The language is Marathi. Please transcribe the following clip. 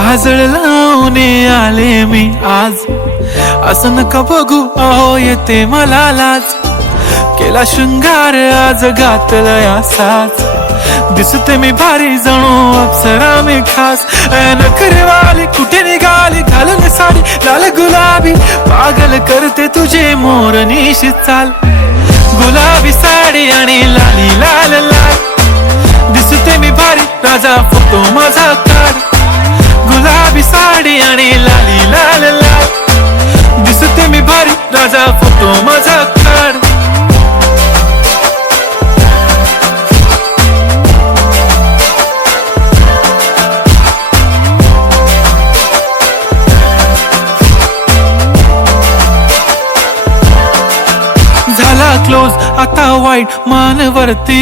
काजळ लावून आले मी आज, असं नका बघू अहो येते मला लाज. केला शृंगार आज घातलया साज, दिसते मी भारी जणू अप्सरा मी खास. नखरेवाली कुठे निघाली घालून साडी लाल गुलाबी, पागल करते तुझे मोरनीशी चाल. गुलाबी साडी आणि लाली लाल लाल, दिसते मी भारी राजा फोटो माझा काढ. गुलाबी साडी आणि लाली लाल लाल, दिसते मी भारी राजा फोटो माझा काढ. झाला क्लोज आता वाईट मानवरती